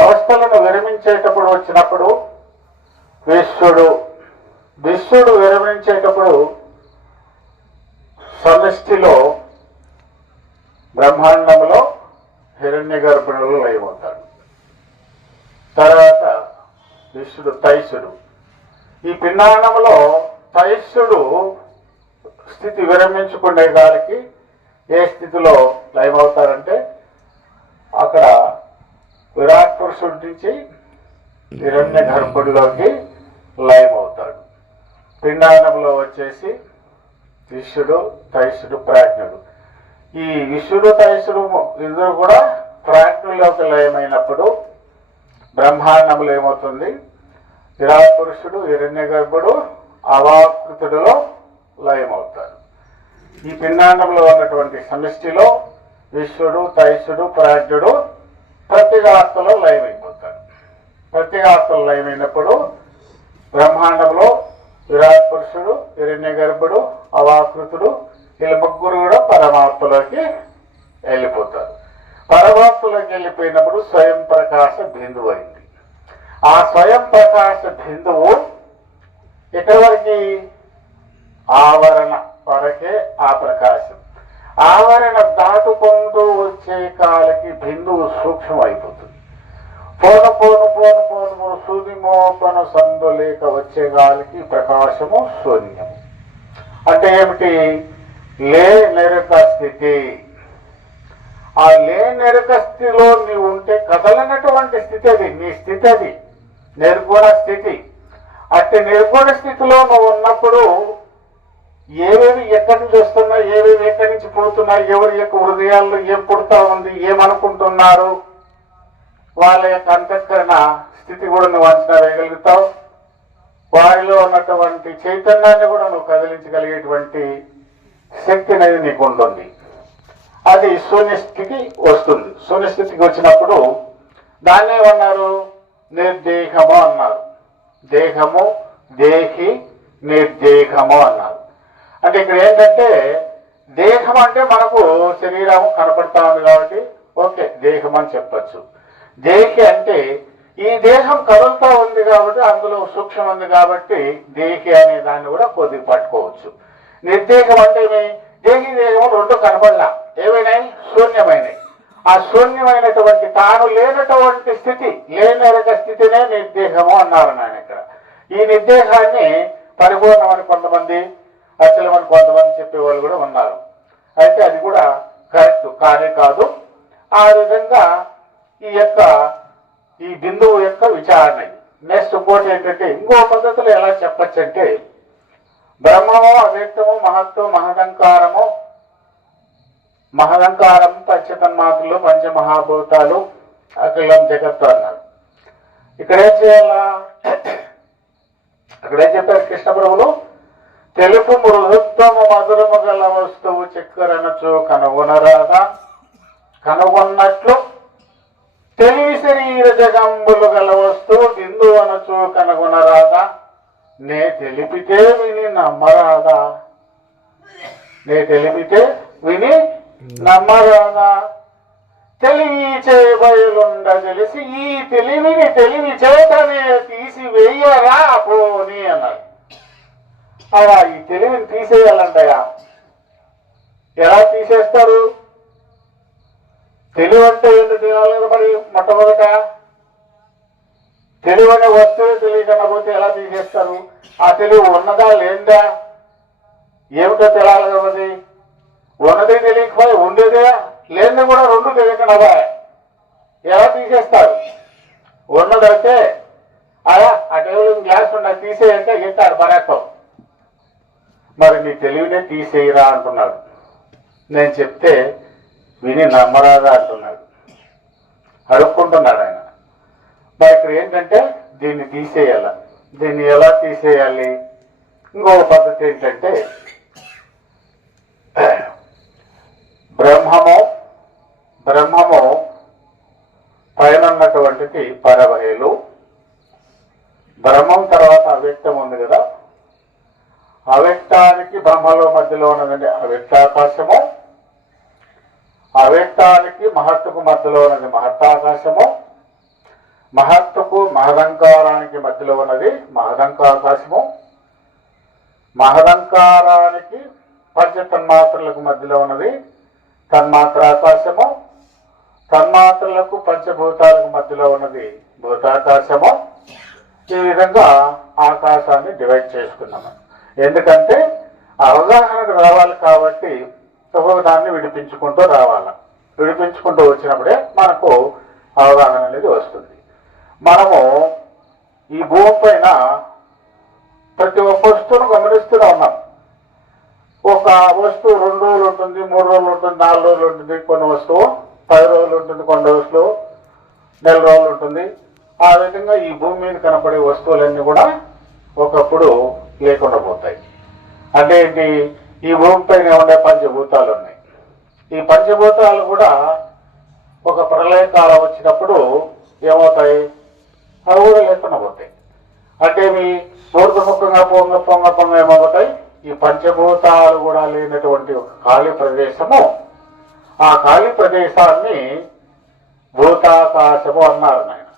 అవస్థలను విరమించేటప్పుడు వచ్చినప్పుడు విశ్వడు విరమించేటప్పుడు సమష్టిలో బ్రహ్మాండంలో హిరణ్య గర్భుడులు లయమవుతాడు. తర్వాత విశ్వడు తైశ్వడు. ఈ పిండాండంలో తైశ్వడు స్థితి విరమించుకునే గాలికి ఏ స్థితిలో లయమవుతారంటే, అక్కడ విరాట్ పురుషుడి నుంచి హిరణ్య గర్భుడిలోకి లయమవుతాడు. పిండాండంలో వచ్చేసి విశ్వడు, తైశ్వడు, ప్రాజ్ఞుడు. ఈ విశ్వడు, తైశ్వడు ఇద్దరు కూడా ప్రాజ్ఞుల్లోకి లయమైనప్పుడు బ్రహ్మాండంలో ఏమవుతుంది? విరాట్ పురుషుడు, హిరణ్య గర్భుడు, అవాకృతుడిలో లయమవుతారు. ఈ పిండాండంలో ఉన్నటువంటి సమిష్టిలో విశ్వడు, తైశ్వడు, ప్రాజ్ఞుడు ప్రత్యేగాత్మలో లయమైపోతారు. ప్రత్యేగాత్మలో లయమైనప్పుడు బ్రహ్మాండంలో విరాట్ పురుషుడు, హిరణ్య గర్భుడు, అవాకృతుడు, వీళ్ళ ముగ్గురు కూడా పరమాత్మలోకి వెళ్ళిపోతారు. పరమాత్మలోకి వెళ్ళిపోయినప్పుడు స్వయం ప్రకాశ బిందువు అయింది. ఆ స్వయం ప్రకాశ బిందువు ఎక్కడి వరకు? ఆవరణ వరకే ఆ ప్రకాశం. ఆవరణ దాటుకుంటూ వచ్చే కాలకి బిందువు సూక్ష్మం అయిపోతుంది. పోను పోను పోను పోను పోను సుదిమోపన సందు లేక వచ్చే గాలికి ప్రకాశము శూన్యము. అంటే ఏమిటి? లేనెరుక స్థితి. ఆ లేనెరుక స్థితిలో నీవు ఉంటే కదలనటువంటి స్థితి అది, నీ స్థితి అది నిర్గుణ స్థితి. అంటే నిర్గుణ స్థితిలో నువ్వు ఉన్నప్పుడు ఏవేవి ఎక్కడి నుంచి వస్తున్నాయి, ఏవేవి ఎక్కడి నుంచి పుడుతున్నాయి, ఎవరి యొక్క హృదయాల్లో ఏం పుడతా ఉంది, ఏమనుకుంటున్నారు, వాళ్ళ యొక్క అంతఃకరణ స్థితి కూడా నువ్వు అంచనా వేయగలుగుతావు. వారిలో ఉన్నటువంటి చైతన్యాన్ని కూడా నువ్వు కదిలించగలిగేటువంటి శక్తి అనేది నీకు ఉంటుంది. అది శూన్యస్థితికి వస్తుంది. శూన్యస్థితికి వచ్చినప్పుడు దాన్ని ఏమన్నారు? నిర్దేహము అన్నారు. దేహము, దేహి, నిర్దేహము అన్నారు. అంటే ఇక్కడ ఏంటంటే దేహం అంటే మనకు శరీరం కనపడతా ఉంది కాబట్టి ఓకే దేహం అని చెప్పచ్చు. దేహి అంటే ఈ దేహం కదులుతా ఉంది కాబట్టి అందులో సూక్ష్మం ఉంది కాబట్టి దేహి అనే దాన్ని కూడా కొద్దిగా పట్టుకోవచ్చు. నిర్దేహం అంటే దేహి దేహం రెండు కనపడలా, ఏమైనాయి? శూన్యమైనవి. ఆ శూన్యమైనటువంటి తాను లేనటువంటి స్థితి, లేనెరగ స్థితినే నిర్దేహము అన్నారు నాయన. ఇక్కడ ఈ నిర్దేహాన్ని పరిపూర్ణమని కొంతమంది, అచలమని కొంతమంది చెప్పేవాళ్ళు కూడా ఉన్నారు. అయితే అది కూడా కరెక్ట్ కానే కాదు. ఆ విధంగా ఈ బిందువు యొక్క విచారణ. నెక్స్ట్ ఇంకోటి ఏంటంటే ఇంకో పద్ధతిలో ఎలా చెప్పచ్చు అంటే బ్రహ్మము, అవ్యక్తము, మహత్వం, మహదంకారము, మహదంకారం పంచతన్మాత్రలు, పంచమహాభూతాలు, అఖిలం జగత్తు అన్నారు. ఇక్కడేం చేయాలా? అక్కడేం చెప్పారు కృష్ణ ప్రభువులు? తెలుపు మృదుత్వము మధురము గల వస్తువు చక్కెరనచో కనుగొనరాగా, కనుగొన్నట్లు తెలివి శరీర జగంబులు గల వస్తువు బిందు అనచో కనుగొనరాగా, నే తెలిపితే విని నమ్మరాదా, నే తెలిపితే విని నమ్మరాదా, తెలివి చేయబయలుండ తెలిసి ఈ తెలివిని తెలివి చేతనే తీసివేయరా పోని అన్నారు. అలా ఈ తెలివిని తీసేయాలంటయా? ఎలా తీసేస్తారు? తెలివి అంటే ఏంటో తెలియాలి మరి. మొట్టమొదట తెలివి అనే వస్తువు తెలియకుండా పోతే ఎలా తీసేస్తారు? ఆ తెలివి ఉన్నదా లేదా ఏమిటో తెలియాలి కదది. ఉన్నదే తెలియకపోయి ఉండేదే లేని కూడా రెండు తెలియకుండా ఎలా తీసేస్తారు? ఉన్నదంటే అలా ఆ టేబుల్ గ్లాస్ ఉన్న తీసేయంటే ఎత్తాడు పరాక్తం. మరి నీ తెలివినే తీసేయరా అంటున్నాడు. నేను చెప్తే విని నమ్మరాదా అంటున్నాడు. అడుక్కుంటున్నాడు ఆయన. మరి ఇక్కడ ఏంటంటే దీన్ని తీసేయాల. దీన్ని ఎలా తీసేయాలి? ఇంకొక పద్ధతి ఏంటంటే బ్రహ్మము పైన ఉన్నటువంటిది పరవహేలు. బ్రహ్మం తర్వాత అవ్యక్తం ఉంది కదా, అవ్యక్తానికి బ్రహ్మలో మధ్యలో ఉన్నదండి అవ్యక్తాకాశము, అవ్యక్తానికి మహత్తుకు మధ్యలో ఉన్నది మహత్తాకాశము, మహత్తుకు మహదంకారానికి మధ్యలో ఉన్నది మహదంకాకాశము, మహదంకారానికి పంచతన్మాత్రలకు మధ్యలో ఉన్నది తన్మాత్రాకాశము, తన్మాత్రలకు పంచభూతాలకు మధ్యలో ఉన్నది భూతాకాశము. ఈ విధంగా ఆకాశాన్ని డివైడ్ చేసుకున్నాము. ఎందుకంటే అవగాహనకు రావాలి కాబట్టి ఒక్కొక్క దాన్ని విడిపించుకుంటూ రావాలి. విడిపించుకుంటూ వచ్చినప్పుడే మనకు అవగాహన అనేది వస్తుంది. మనము ఈ భూమి పైన ప్రతి ఒక్క వస్తువును గమనిస్తూనే ఉన్నాం. ఒక వస్తువు 2 రోజులు ఉంటుంది, 3 రోజులు ఉంటుంది, 4 రోజులు ఉంటుంది. కొన్ని వస్తువు 10 రోజులు ఉంటుంది, కొన్ని వస్తువు 1 రోజులు ఉంటుంది. ఆ విధంగా ఈ భూమి మీద కనపడే వస్తువులన్నీ కూడా ఒకప్పుడు లేకుండా పోతాయి. అంటే ఏంటి? ఈ భూమి పైన ఉండే పంచభూతాలు ఉన్నాయి. ఈ పంచభూతాలు కూడా ఒక ప్రళయకాలం వచ్చినప్పుడు ఏమవుతాయి? అవి కూడా లేకుండా పోతాయి. అంటే మీ ఊర్ధముఖంగా పొంగ పొంగ పొంగ ఏమవుతాయి, ఈ పంచభూతాలు కూడా లేనటువంటి ఒక ఖాళీ ప్రదేశము, ఆ ఖాళీ ప్రదేశాన్ని భూతాకాశము అన్నారు నాయన.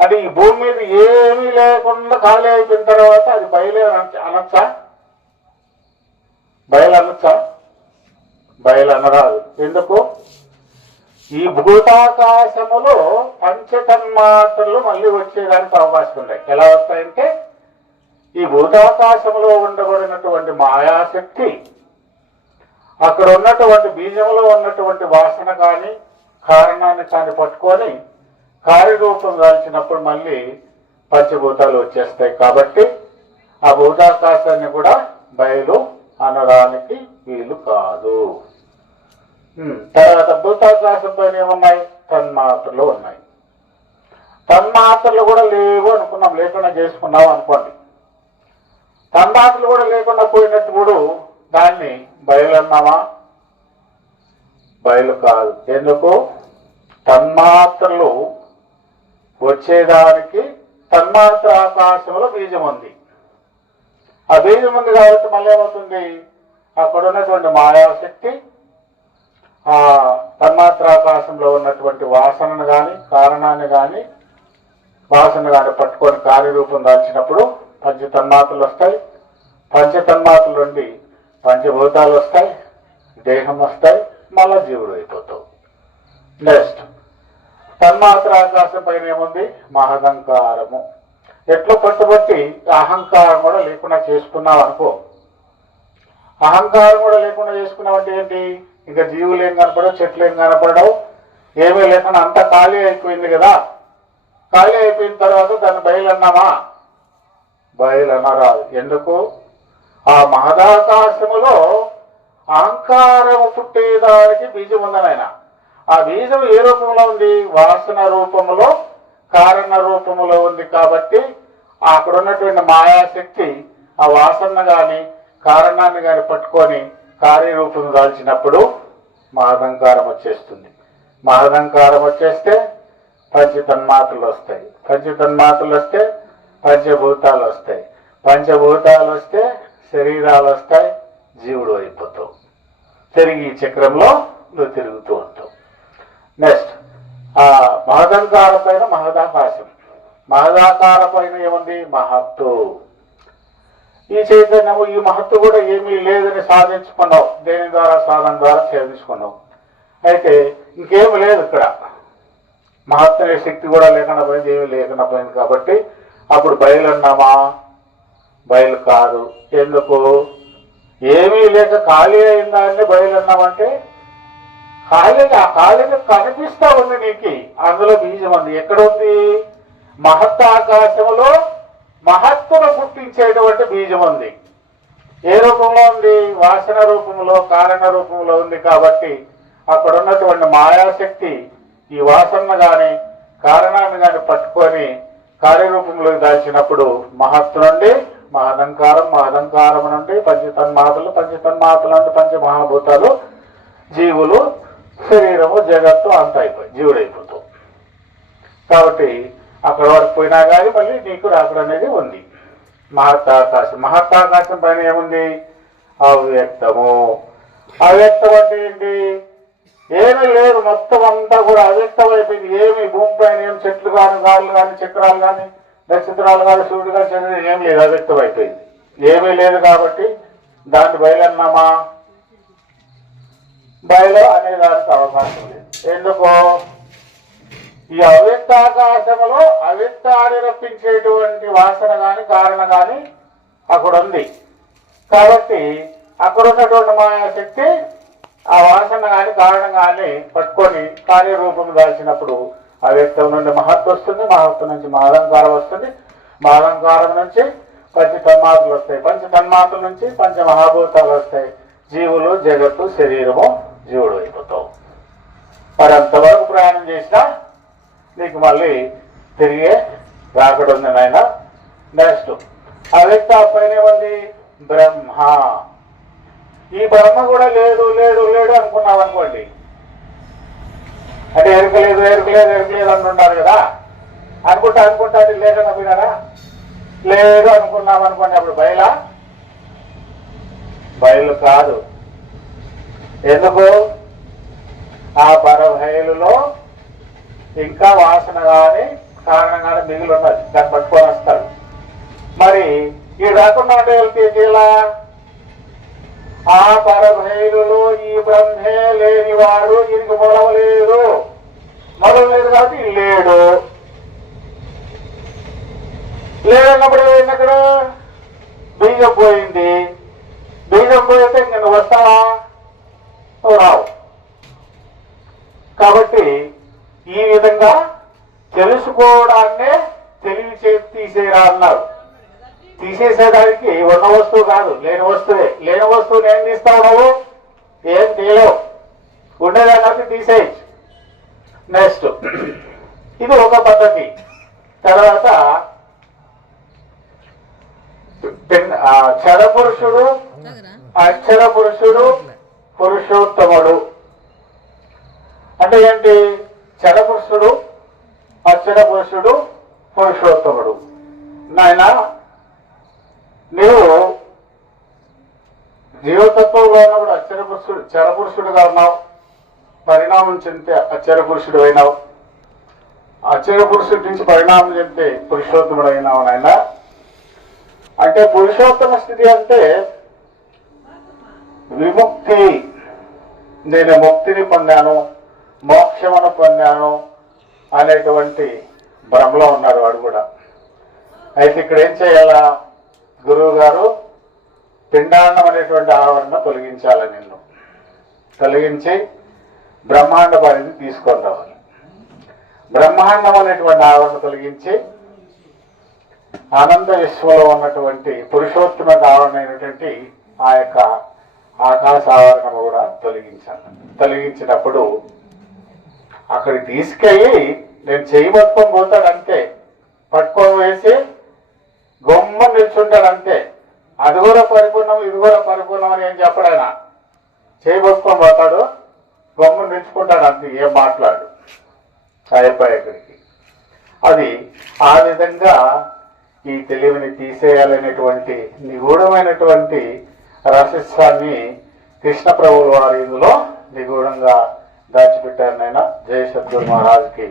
అంటే ఈ భూమి మీద ఏమీ లేకుండా ఖాళీ అయిపోయిన తర్వాత అది బయలు అనొచ్చా? బయలు అనొచ్చా? బయలు అనరాదు. ఎందుకు? ఈ భూతాకాశములో పంచతన్మాత్రలు మళ్ళీ వచ్చేదానికి అవకాశం ఉన్నాయి. ఎలా వస్తాయంటే, ఈ భూతాకాశంలో ఉండబడినటువంటి మాయాశక్తి అక్కడ ఉన్నటువంటి బీజంలో ఉన్నటువంటి వాసన కానీ కారణాన్ని కానీ పట్టుకొని కార్యరూపం దాల్చినప్పుడు మళ్ళీ పంచభూతాలు వచ్చేస్తాయి. కాబట్టి ఆ భూతాకాశాన్ని కూడా బయలు అనడానికి వీలు కాదు. తర్వాత భూతాకాశం పైన ఏమున్నాయి? తన్మాత్రలు ఉన్నాయి. తన్మాత్రలు కూడా లేవు అనుకున్నాం, లేకుండా చేసుకున్నాం అనుకోండి. తన్మాత్రలు కూడా లేకుండా పోయినప్పుడు దాన్ని బయలు అన్నామా? బయలు కాదు. ఎందుకు? తన్మాత్రలు వచ్చేదానికి తన్మాత్ర ఆకాశంలో బీజం ఉంది. ఆ బీజం ఉంది కాబట్టి మళ్ళీ ఏమవుతుంది, అక్కడ ఉన్నటువంటి మాయాశక్తి ఆ తన్మాత్రాకాశంలో ఉన్నటువంటి వాసనను కానీ కారణాన్ని కానీ వాసన కానీ పట్టుకొని కార్యరూపం దాల్చినప్పుడు పంచతన్మాత్రలు వస్తాయి. పంచతన్మాత్రల నుండి పంచభూతాలు వస్తాయి, దేహం వస్తాయి, మళ్ళా జీవుడు అయిపోతావు. నెక్స్ట్ తన్మాత్ర ఆకాశం పైన ఏముంది? మహదంకారము. ఎట్లా పట్టుబట్టి అహంకారం కూడా లేకుండా చేసుకున్నావు అనుకో. అహంకారం కూడా లేకుండా చేసుకున్నావు అంటే ఏంటి? ఇంకా జీవులు ఏం కనపడవు, చెట్లు ఏం కనపడవు, ఏమీ లేకుండా అంతా ఖాళీ అయిపోయింది కదా. ఖాళీ అయిపోయిన తర్వాత దాన్ని బయలన్నామా? బయలనరాదు. ఎందుకు? ఆ మహదాకాశములో అహంకారము పుట్టేదానికి బీజం ఉందని ఆయన. ఆ బీజం ఏ రూపంలో ఉంది? వాసన రూపంలో, కారణ రూపంలో ఉంది. కాబట్టి అక్కడ ఉన్నటువంటి మాయాశక్తి ఆ వాసన గాని కారణాన్ని గాని పట్టుకొని కార్యరూపం దాల్చినప్పుడు మహదంకారం వచ్చేస్తుంది. మహదంకారం వచ్చేస్తే పంచతన్మాత్రలు వస్తాయి. పంచతన్మాత్రలు వస్తే పంచభూతాలు వస్తాయి. పంచభూతాలు వస్తే శరీరాలు వస్తాయి, జీవుడు అయిపోతావు. తిరిగి ఈ చక్రంలో నువ్వు తిరుగుతూ ఉంటావు. నెక్స్ట్ ఆ మహదంకారం పైన మహదాకాశం. మహదాకార పైన ఏముంది? మహత్తు. ఈ చైతన్యము, ఈ మహత్తు కూడా ఏమీ లేదని సాధించుకున్నావు. దేని ద్వారా? సాధన ద్వారా సాధించుకున్నావు. అయితే ఇంకేమి లేదు ఇక్కడ. మహత్తు అనే శక్తి కూడా లేకుండా పోయింది, ఏమీ లేకుండా పోయింది. కాబట్టి అప్పుడు బయలు అన్నామా? బయలు కాదు. ఎందుకు? ఏమీ లేక ఖాళీ అయిందాన్ని బయలు అన్నామంటే ఖాళీగా కనిపిస్తా ఉంది నీకు. అందులో బీజం ఉంది. ఎక్కడ ఉంది? మహత్తాకాశంలో మహత్తును పుట్టించేటువంటి బీజం ఉంది. ఏ రూపంలో ఉంది? వాసన రూపంలో, కారణ రూపంలో ఉంది. కాబట్టి అక్కడ ఉన్నటువంటి మాయాశక్తి ఈ వాసన గాని కారణాన్ని గాని పట్టుకొని కార్యరూపంలోకి దాల్చినప్పుడు మహత్తు నుండి మహదంకారం, మహదంకారం నుండి పంచతన్మాత్రలు, పంచతన్మాత్రల నుండి పంచమహాభూతాలు, జీవులు, శరీరము, జగత్తు అంత అయిపోయి జీవుడైపోతావు. కాబట్టి అక్కడ వరకు పోయినా కానీ మళ్ళీ నీకు రాకడ అనేది ఉంది. మహత్తాకాశం. మహత్తాకాశం పైన ఏముంది? అవ్యక్తము. అవ్యక్తం అంటే ఏంటి? ఏమీ లేదు, మొత్తం అంతా కూడా అవ్యక్తం అయిపోయింది. ఏమి భూమి పైన ఏం చెట్లు కానీ, గాళ్ళు కానీ, చక్రాలు కానీ, నక్షత్రాలు కానీ, సూర్యుడు కానీ, చంద్రుడు ఏం లేదు, అవ్యక్తం అయిపోయింది. ఏమీ లేదు కాబట్టి దాన్ని బయలన్నామా? బయలు అనేదానికి అవకాశం లేదు. ఎందుకో? ఈ అవ్యక్తాకాశములో అవ్యక్తాన్ని రప్పించేటువంటి వాసన గాని కారణ గాని అక్కడ ఉంది. కాబట్టి అక్కడ ఉన్నటువంటి మాయాశక్తి ఆ వాసన గాని కారణం గాని పట్టుకొని కార్యరూపం దాల్చినప్పుడు అవ్యక్తం నుండి మహత్తు వస్తుంది, మహత్తు నుంచి మహదంకారం వస్తుంది, మహదంకారం నుంచి పంచతన్మాత్రలు వస్తాయి, పంచతన్మాత్రల నుంచి పంచమహాభూతాలు వస్తాయి, జీవులు, జగత్తు, శరీరము, జీవుడు అయిపోతావు. మరి అంతవరకు ప్రయాణం చేసినా నీకు మళ్ళీ తిరిగే రాకడ ఉంది నాయన. నెక్స్ట్ అవ్యక్త పైన ఏముంది? బ్రహ్మ. ఈ బ్రహ్మ కూడా లేదు లేడు లేడు అనుకున్నావు అనుకోండి. అంటే ఎరుకలేదు ఎరుకలేదు ఎరుకలేదు అంటుంటారు కదా. అనుకుంటా అది లేకుండా పోయినారా? లేదు అనుకున్నాం అనుకోండి, అప్పుడు బయలు కాదు. ఎందుకు? ఆ పరబయలులో ఇంకా వాసన కానీ కారణంగానే మిగిలి ఉన్నది, దాన్ని పట్టుకొని వస్తాడు. మరి ఈ రాకుండా ఉంటే వెళ్తే ఇలా ఆ పరబయలులో ఈ బ్రహ్మే లేనివాడు, ఈయనకి మూలం లేదు కాబట్టి లేడు. లేదన్నప్పుడు అక్కడ బీజం పోయింది. బీజం పోయితే ఇంక నువ్వు వస్తావా? నువ్వు రావు. కాబట్టి ఈ విధంగా తెలుసుకోవడాన్నే తెలివి చేసి తీసేరా అన్నారు. తీసేసేదానికి ఉన్న వస్తువు కాదు, లేని వస్తువే. లేని వస్తువుని ఏం తీస్తావు నువ్వు? ఏం తీయలేవు. ఉండేదాన్ని తీసేయచ్చు. నెక్స్ట్ ఇది ఒక పద్ధతి. తర్వాత క్షర పురుషుడు, అక్షర పురుషుడు, పురుషోత్తముడు. అంటే ఏంటి? క్షర పురుషుడు, అక్షర పురుషుడు, పురుషోత్తముడు. నాయన నీవు జీవతత్వంలో ఉన్నప్పుడు అక్షర పురుషుడు క్షర పురుషుడుగా ఉన్నావు. పరిణామం చెందితే అక్షర పురుషుడు అయినావు. అక్షర పురుషుడి నుంచి పరిణామం చెందితే పురుషోత్తముడు అయినావు. నాయన అంటే పురుషోత్తమ స్థితి అంటే విముక్తి. నేను ముక్తిని పొందాను, మోక్షమును పొందాను అనేటువంటి భ్రమలో ఉన్నాడు వాడు కూడా. అయితే ఇక్కడ ఏం చేయాలా? గురువు గారు పిండాండం అనేటువంటి ఆవరణ తొలగించాలి. నిన్ను తొలగించి బ్రహ్మాండ పరిధి తీసుకొని రావాలి. బ్రహ్మాండం అనేటువంటి ఆవరణ తొలగించి ఆనంద విశ్వంలో ఉన్నటువంటి పురుషోత్తమ ఆవరణ అయినటువంటి ఆ యొక్క ఆకాశ ఆవరణము కూడా తొలగించాలి. తొలగించినప్పుడు అక్కడికి తీసుకెళ్ళి నేను చెయ్యి పట్టుకొని పోతాడు అంతే. పట్టుకొని వేసి గొమ్మ నిల్చుంటాడు అంతే. అది కూడా పరిపూర్ణం, ఇది కూడా పరిపూర్ణం అని ఏం చెప్పడాయన. చేయి పట్టుకొని పోతాడు, గొమ్మ నిల్చుకుంటాడు అంతే, ఏం మాట్లాడు అయిపోయేక్కడికి. అది ఆ విధంగా ఈ తెలివిని తీసేయాలనేటువంటి నిగూఢమైనటువంటి రహస్యాన్ని కృష్ణ ప్రభువుల వారి ఇందులో నిగూఢంగా దాచిపెట్టారు. నాయన జయ సద్గురు మహారాజుకి